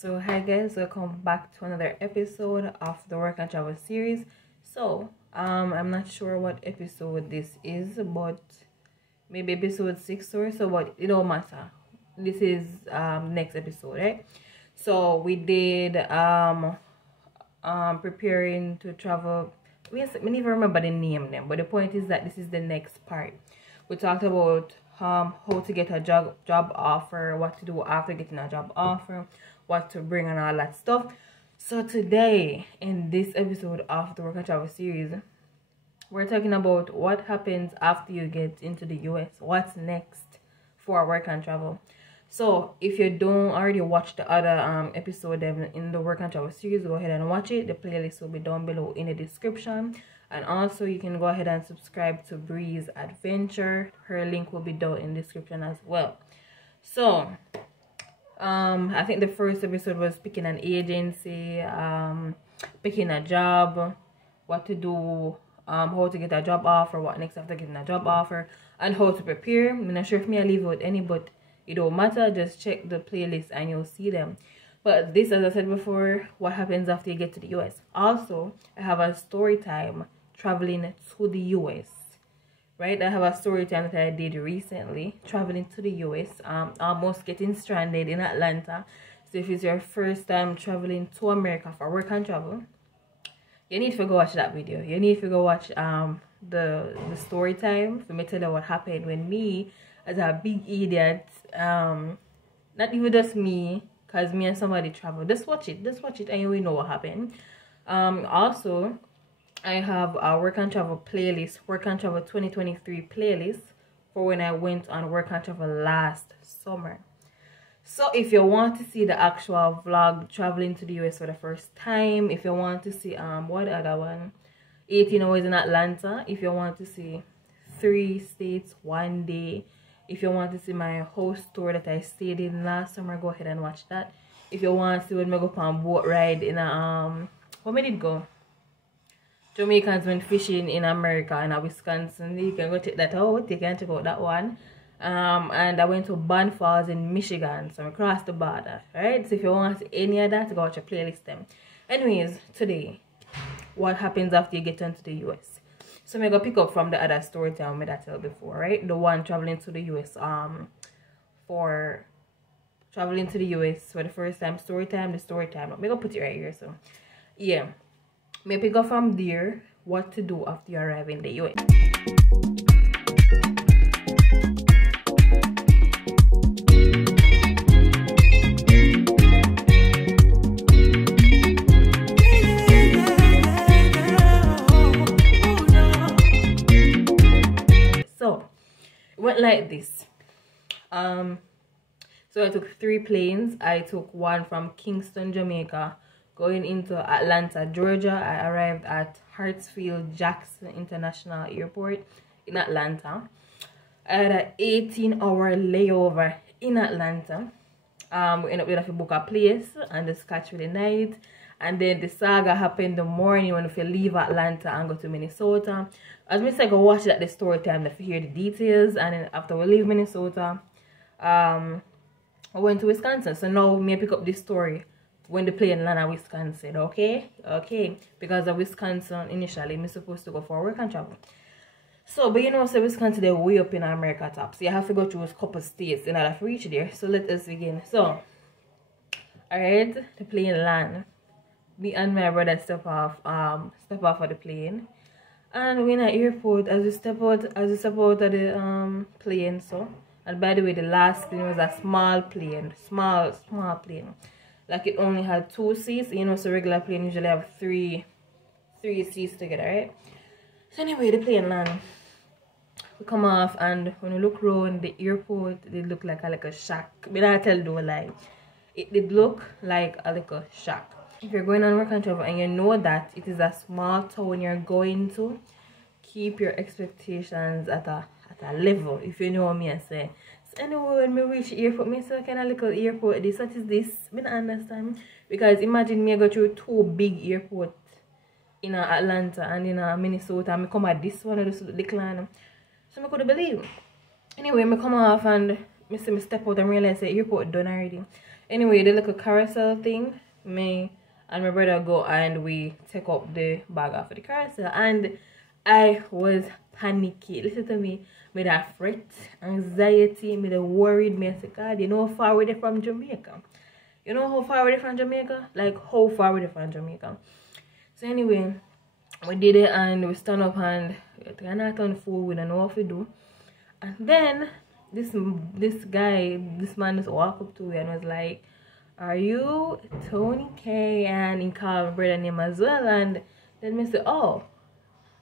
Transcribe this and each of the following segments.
So hi guys, welcome back to another episode of the Work and Travel series. So I'm not sure what episode this is, but maybe episode 6 or so, but it don't matter. This is next episode, right? So we did preparing to travel. I don't even remember the name them, but the point is that this is the next part. We talked about how to get a job offer, what to do after getting a job offer, what to bring, and all that stuff. So today, in this episode of the Work and Travel series, we're talking about what happens after you get into the US. What's next for Work and Travel. So if you don't already watch the other episode in the Work and Travel series, go ahead and watch it. The playlist will be down below in the description. And also you can go ahead and subscribe to Bree's Adventure. Her link will be down in the description as well. So I think the first episode was picking an agency, picking a job, what to do, how to get a job offer, what next after getting a job offer, and how to prepare. I'm not sure if I leave out any, but it don't matter. Just check the playlist and you'll see them. But this, as I said before, what happens after you get to the US. Also, I have a story time traveling to the US. Right, I have a story time that I did recently, traveling to the US, almost getting stranded in Atlanta. So if it's your first time traveling to America for work and travel, you need to go watch that video. You need to go watch the story time for me to tell you what happened when me, as a big idiot, not even just me, because me and somebody traveled. Just watch it and you will know what happened. Also, I have a Work and Travel playlist, Work and Travel 2023 playlist for when I went on Work and Travel last summer. So if you want to see the actual vlog traveling to the US for the first time, if you want to see what other one, 18 hours in Atlanta, if you want to see 3 states 1 day, if you want to see my house tour that I stayed in last summer, go ahead and watch that. If you want to see when I go on boat ride in a where did it go? Jamaicans went fishing in America in Wisconsin. You can go check that out. You can check out that one. And I went to Band Falls in Michigan, so I crossed the border. Right? So if you want any of that, go watch your playlist them. Anyways, today, what happens after you get into the US? So I'm gonna pick up from the other story time that I told before, right? The one traveling to the US for traveling to the US for the first time, story time, the story time. I'm gonna put it right here. So yeah. Maybe go from there, what to do after you arrive in the US. So, it went like this. So I took 3 planes. I took one from Kingston, Jamaica, going into Atlanta, Georgia. I arrived at Hartsfield-Jackson International Airport in Atlanta. I had an 18-hour layover in Atlanta. We ended up with to book a place and just catch the night. And then the saga happened the morning when we leave Atlanta and go to Minnesota. As I said, go watch that the story time to hear the details. And then after we leave Minnesota, I went to Wisconsin. So now me pick up this story when the plane landed in Wisconsin, okay? Because of Wisconsin, initially, I'm supposed to go for work and travel. So, but you know, so Wisconsin, they're way up in America top. So you have to go through a couple states in order to reach there. So let us begin. So, alright, the plane land. Me and my brother step off of the plane. And we're in an airport as we step out of the plane, so. And by the way, the last plane was a small plane. Small plane. Like it only had 2 seats, you know, so regular plane usually have 3 seats together, right? So anyway, the plane land. We come off and when we look around the airport, it looked like a shack. But I tell you a lie. It did look like a shack. If you're going on work and travel and you know that it is a small town you're going to, keep your expectations at a level, if you know what I say. So anyway, when we reach the airport, I say, kind of little airport this. What is this? I don't understand. Because imagine me go through 2 big airports in Atlanta and in Minnesota, and I come at this one or this decline. So I couldn't believe. Anyway, I come off and I step out and realize the airport done already. Anyway, the little carousel thing, me and my brother go and we take up the bag off of the carousel, and I was panicky. Listen to me, me that fret, anxiety, me that worried. Me I said, God, you know how far away they from Jamaica? You know how far away they from Jamaica? Like how far away they from Jamaica? So anyway, we did it and we stand up and we not on food. We don't know what we do. And then this man just walked up to me and was like, "Are you Tony K?" And he called my brother name as well. And then I said, "Oh."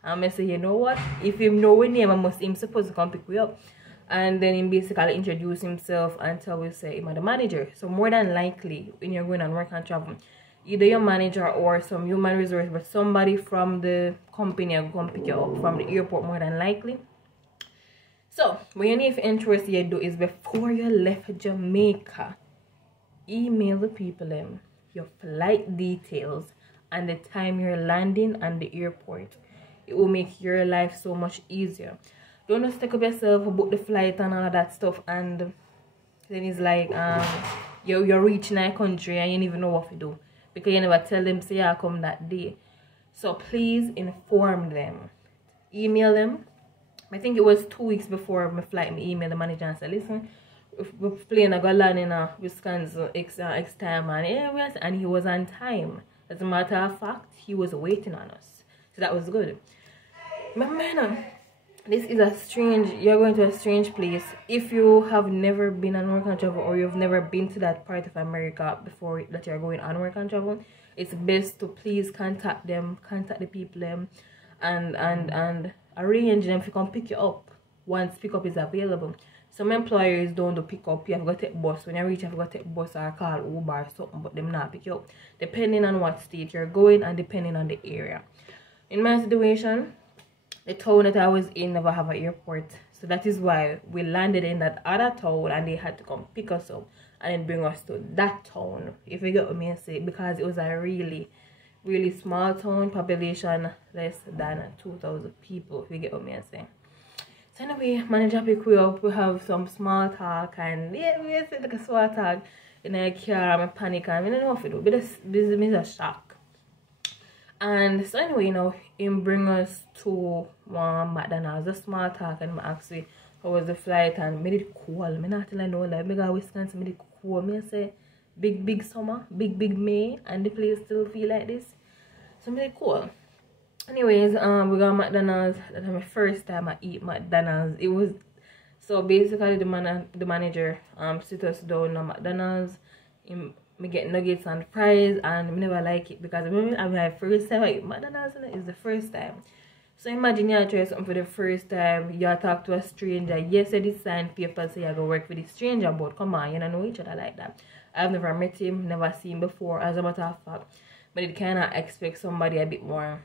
And I said, "You know what? If him know his name, him supposed to come pick me up." And then he basically introduced himself and tell we say him the manager. So more than likely when you're going on work and travel, either your manager or some human resource, but somebody from the company will come pick you up from the airport more than likely. So what you need for interest you do is before you left Jamaica, email the people your flight details and the time you're landing and the airport. It will make your life so much easier. Don't just take up yourself, book the flight and all that stuff, and then it's like you're reaching a country and you don't even know what to do because you never tell them say I come that day. So please inform them. Email them. I think it was 2 weeks before my flight, I emailed the manager and said, "Listen, we're playing a land in Wisconsin X time and he was on time. As a matter of fact, he was waiting on us. So that was good. But man, this is you're going to a strange place. If you have never been on work and travel or you've never been to that part of America before that you're going on work and travel, it's best to please contact the people and arrange them to come pick you up once pickup is available. Some employers don't do pick up, you have got to take bus. When you reach, you have got to take bus or call Uber or something, but them not pick you up. Depending on what state you're going and depending on the area. In my situation, the town that I was in never have an airport. So that is why we landed in that other town and they had to come pick us up and then bring us to that town. If you get what I say, because it was a really small town, population less than 2,000 people, if you get what I say. So anyway, manager pick we up, we have some small talk and yeah, we sit like a small talk in a car, I'm panic and I don't know what to do. But this is a shock. And so anyway, you know, him bring us to one McDonald's, a small talk, and I asked me how was the flight and me did cool. Me not tell I know like me go Wisconsin, me did cool. Me say big summer, big May, and the place still feel like this. So me did cool. Anyways, we got McDonald's. That was my first time I eat McDonald's. It was so basically the manager sit us down at McDonald's. Me get nuggets and fries, and me never like it because I remember my first time I eat McDonald's is the first time. So imagine you try something for the first time, you talk to a stranger. Yes, you did sign paper say you go work with the stranger, but come on, you don't know each other like that. I've never met him, never seen him before, as a matter of fact. But it kinda expect somebody a bit more.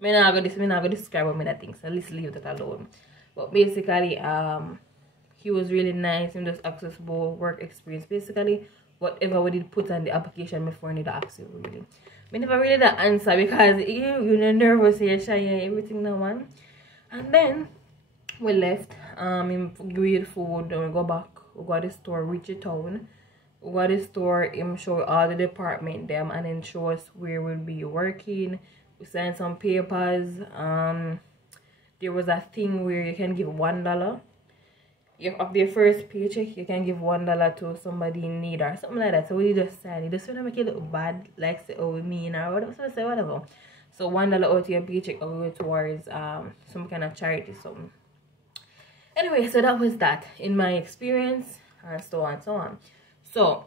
Me not gonna describe what me that thing, so let's leave that alone. But basically, he was really nice and just accessible work experience. Basically, whatever we did put on the application before I need to ask you really. Me never really the answer because you're nervous, you're shy, everything now one. And then we left. We eat food, then we go back. We go to the store, reach the town. We go to the store, him show all the department them and then show us where we'll be working. We signed some papers. There was a thing where you can give $1. Of their first paycheck, you can give $1 to somebody in need or something like that. So we just signed it. Just want to make it look bad, like say, oh, we mean or whatever. So say whatever. So $1 out of your paycheck will go towards some kind of charity, something. Anyway, so that was that in my experience, and so on and so on. So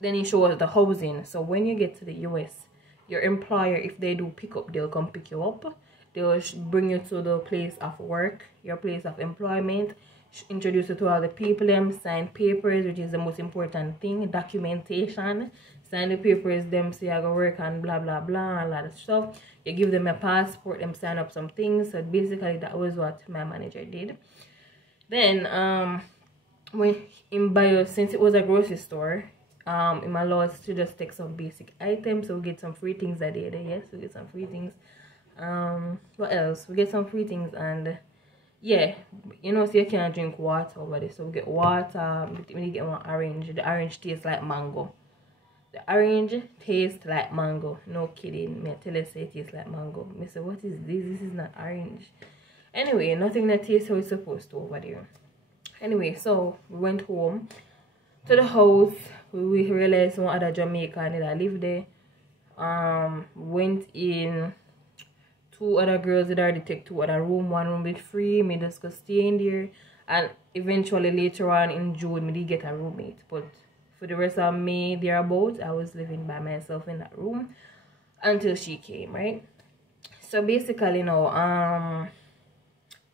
then he showed us the housing. So when you get to the US, your employer, if they do pick up, they'll come pick you up. They'll bring you to the place of work, your place of employment, introduce you to all the people, sign papers, which is the most important thing, documentation, sign the papers, them say I go work and blah blah blah, a lot of stuff. You give them a passport, them sign up some things. So basically that was what my manager did. Then when in bio, since it was a grocery store, in my laws to just take some basic items, so we get some free things that day. Yes, we get some free things. What else? We get some free things, and yeah, you know, so you can't drink water over there. So we get water. When you get one orange, the orange tastes like mango. The orange tastes like mango. No kidding. Me I tell you, say it tastes like mango. Me say, what is this? This is not orange. Anyway, nothing that tastes how it's supposed to over there. Anyway, so we went home to the house. We realized one other Jamaican that lived there. Went in. Two other girls that already take two other room. One room with free. Me just go stay in there. And eventually later on in June, me did get a roommate. But for the rest of May thereabouts, I was living by myself in that room until she came, right? So basically now,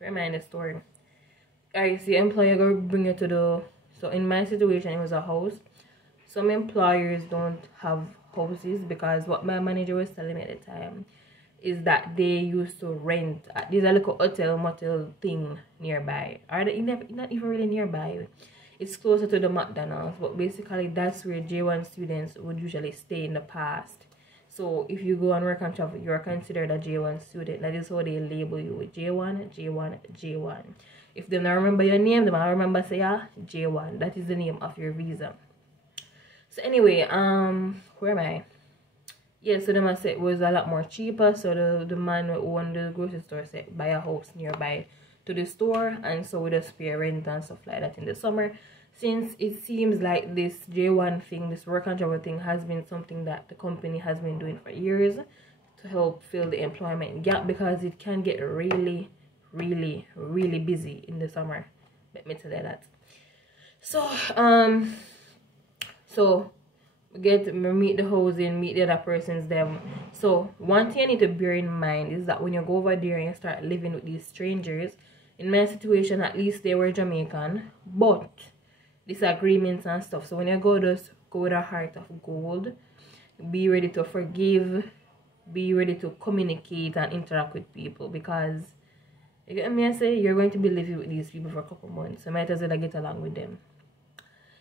remind the story. Alright, so the employer go bring you to the, so in my situation it was a house. Some employers don't have houses because what my manager was telling me at the time is that they used to rent. There's a little hotel motel thing nearby, or not even really nearby. It's closer to the McDonald's, but basically that's where J1 students would usually stay in the past. So if you go and work and travel, you're considered a J1 student. That is how they label you with J1, J1, J1. If they don't remember your name, they might remember say J1. That is the name of your visa. So anyway, where am I? Yeah, so the man said it was a lot more cheaper. So the man who owned the grocery store said buy a house nearby to the store, and so we just pay rent and stuff like that in the summer. Since it seems like this J1 thing, this work and travel thing, has been something that the company has been doing for years to help fill the employment gap, because it can get really, really, really busy in the summer. Let me tell you that. So we meet the housing, meet the other persons them. So one thing you need to bear in mind is that when you go over there and you start living with these strangers, in my situation at least they were Jamaican, but disagreements and stuff. So when you go, just go with a heart of gold. Be ready to forgive, be ready to communicate and interact with people, because you get me, I say you're going to be living with these people for a couple months, so might as well get along with them.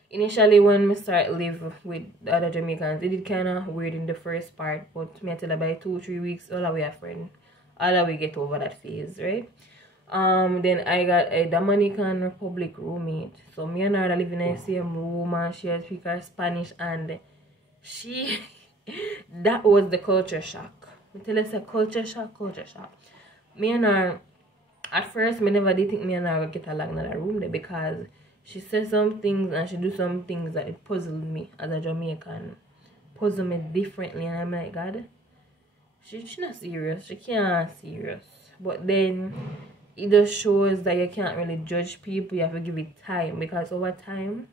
Initially, when we start live with the other Jamaicans, it did kind of weird in the first part, but me tell you by 2-3 weeks, all we are friends. All we get over that phase, right? Then I got a Dominican Republic roommate. So me and her live in the same room, and she speaks her Spanish, and she that was the culture shock. I tell us a culture shock. Me and her, at first, me never did think me and her would get along in the room there, because she says some things and she do some things that it puzzled me as a Jamaican. Puzzled me differently, and I'm like, God, she's not serious. She can't serious. But then it just shows that you can't really judge people. You have to give it time, because over time,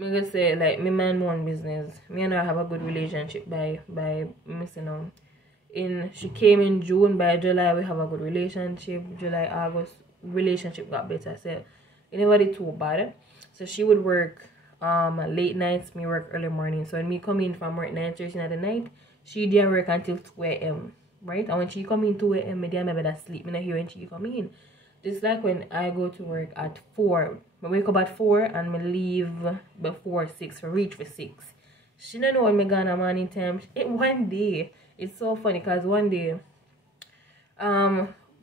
I'm gonna say, like, me mind my own business. Me and her have a good relationship by missing out. She came in June. By July we have a good relationship. July, August, relationship got better. So it never did too bad. So she would work late nights, me work early morning. So when me come in from work 9:30 at the night, she did work until 2 a.m. right? And when she come in 2 a.m, me did my bed asleep. Me not hear when she come in. Just like when I go to work at 4. I wake up at 4 and me leave before 6 for reach for 6. She don't know when me gone at morning time. One day, it's so funny, because one day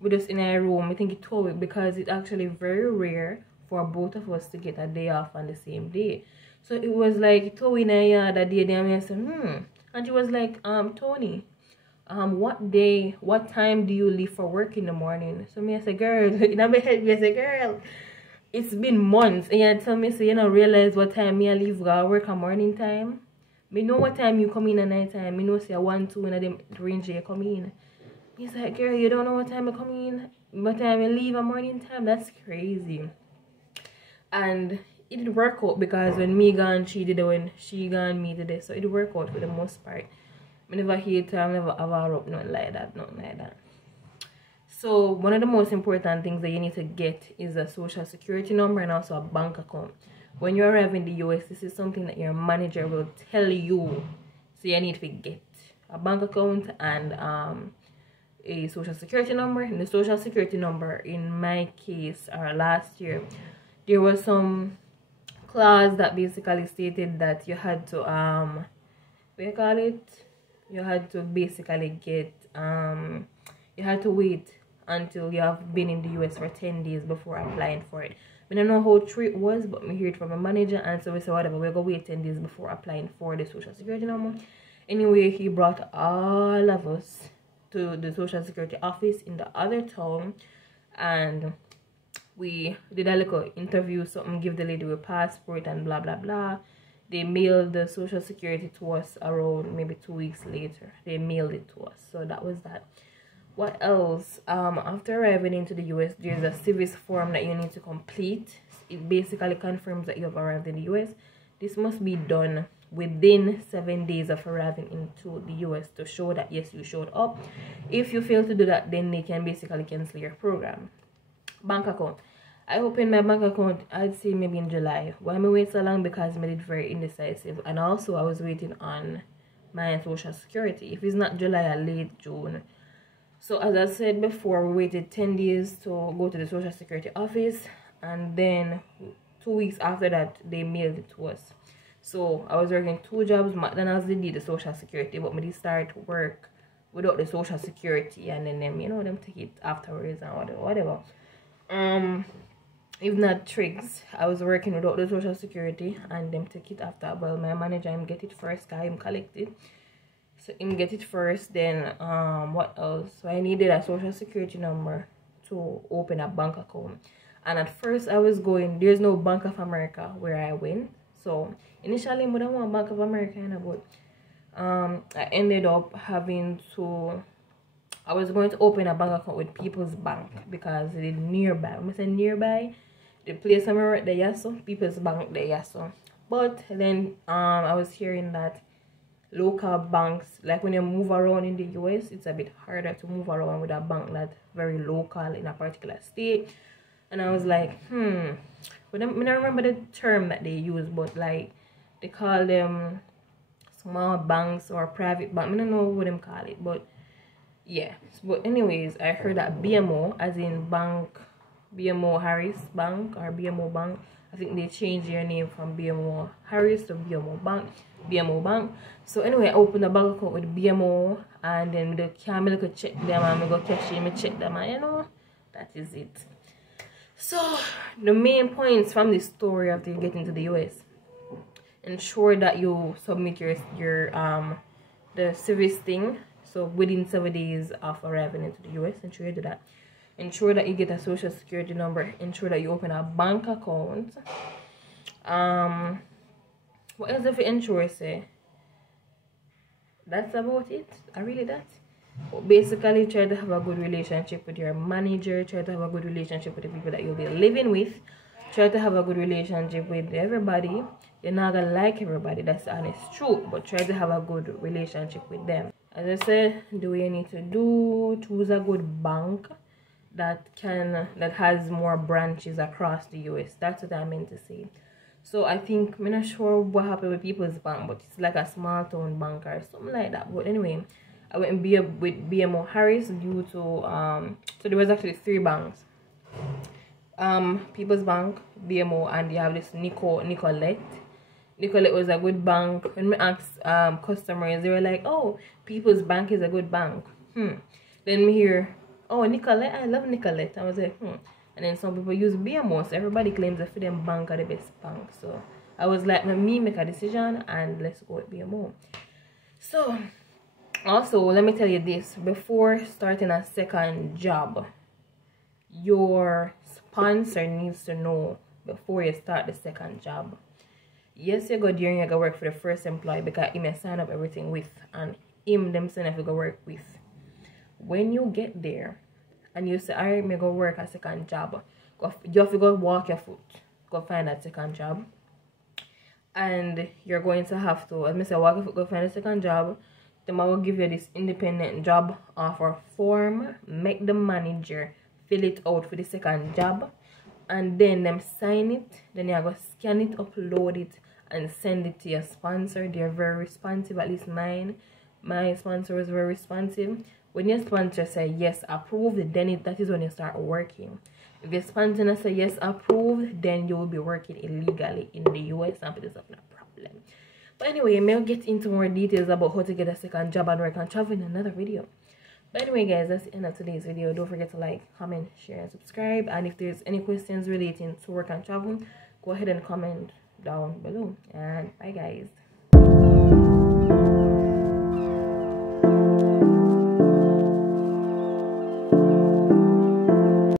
we just in a room. I think it 2 weeks, because it's actually very rare for both of us to get a day off on the same day. So it was like 2 in a yard that day, and I said, and she was like, Toni, what time do you leave for work in the morning? So me I say, girl, in my head me I say, girl, it's been months, and you tell me, so you don't realize what time me I leave work at morning time. Me know what time you come in at night time. Me know say 1-2 in them range you come in. He's like, girl, you don't know what time I come in, what time I leave at morning time? That's crazy. And it did work out, because when me gone, she did it. When she gone, me did it. So it worked out for the most part. I never hate her, I never have her up, nothing like that. So one of the most important things that you need to get is a social security number and also a bank account. When you arrive in the US, this is something that your manager will tell you. So you need to get a bank account and a social security number. And the social security number, in my case, or last year, there was some clause that basically stated that you had to what do you call it? You had to basically get you had to wait until you have been in the US for 10 days before applying for it. I don't know how true it was, but I heard from a manager, and so we said whatever, we're gonna wait 10 days before applying for the social security number. Anyway, he brought all of us to the social security office in the other town, and we did a little interview, something, give the lady a passport and blah blah blah. They mailed the social security to us around maybe 2 weeks later. They mailed it to us. So that was that. What else? After arriving into the US, there's a civis form that you need to complete. It basically confirms that you have arrived in the US. This must be done within 7 days of arriving into the US to show that yes, you showed up. If you fail to do that, then they can basically cancel your program. Bank account. I opened my bank account, I'd say maybe in July. Why am I wait so long? Because I made it very indecisive. And also I was waiting on my social security. If it's not July or late June. So as I said before, we waited 10 days to go to the social security office. And then 2 weeks after that, they mailed it to us. So I was working 2 jobs. McDonald's did the social security, but me did start work without the social security. And then them, you know, them take it afterwards and whatever. If not tricks, I was working without the social security and them take it after. Well, my manager him get it first, guy him collect it. So him get it first, then what else? So I needed a social security number to open a bank account. And at first I was going, there's no Bank of America where I went. So initially I didn't want Bank of America, but I ended up having to, I was going to open a bank account with People's Bank because it is nearby. When I say nearby, the place I'm right there, yes, so People's Bank there, yes, so. But then I was hearing that local banks, like when you move around in the US, it's a bit harder to move around with a bank that's very local in a particular state. And I was like, but I don't remember the term that they use, but like they call them small banks or private bank. I don't know what them call it, but yeah. But anyways, I heard that BMO, as in bank, BMO Harris Bank or BMO Bank, I think they changed their name from BMO Harris to BMO Bank. So anyway, I opened a bank account with BMO, and then the camera could check them and I go cash in, check them, and you know, that is it. So the main points from the story after you get into the US: ensure that you submit your the service thing. So within 7 days of arriving into the US, ensure you do that. Ensure that you get a social security number. Ensure that you open a bank account. What else if you ensure, say? That's about it. I really that. But basically, try to have a good relationship with your manager. Try to have a good relationship with the people that you'll be living with. Try to have a good relationship with everybody. You're not gonna like everybody, that's the honest truth, but try to have a good relationship with them. As I said, do what you need to do. Choose a good bank that has more branches across the US. That's what I meant to say. So I think, I'm not sure what happened with People's Bank, but it's like a small town bank or something like that. But anyway, I went with BMO Harris due to so there was actually 3 banks. People's Bank, BMO, and you have this Nicolette. Nicolette was a good bank. When we asked customers, they were like, oh, People's Bank is a good bank. Then we hear, oh, Nicolette, I love Nicolette. I was like, And then some people use BMO, so everybody claims that for them bank are the best bank. So I was like, let me make a decision and let's go with BMO. So also, let me tell you this, before starting a second job, your sponsor needs to know before you start the second job. Yes, you go there and you go work for the first employee because he may sign up everything with, and him them sign up to go work with. When you get there and you say, alright, me go work a second job, you have to go walk your foot, go find that second job. And you're going to have to, as I say, walk your foot, go find a second job. Then I will give you this independent job offer form. Make the manager fill it out for the second job, and then them sign it. Then you go scan it, upload it, and send it to your sponsor. They're very responsive. At least my sponsor was very responsive. When your sponsor say yes, approved, then that is when you start working. If your sponsor say yes, approved, then you will be working illegally in the US, and it is not a problem. But anyway, I may get into more details about how to get a second job and work and travel in another video. But anyway, guys, that's the end of today's video. Don't forget to like, comment, share, and subscribe. And if there's any questions relating to work and travel, go ahead and comment down below. And bye, guys.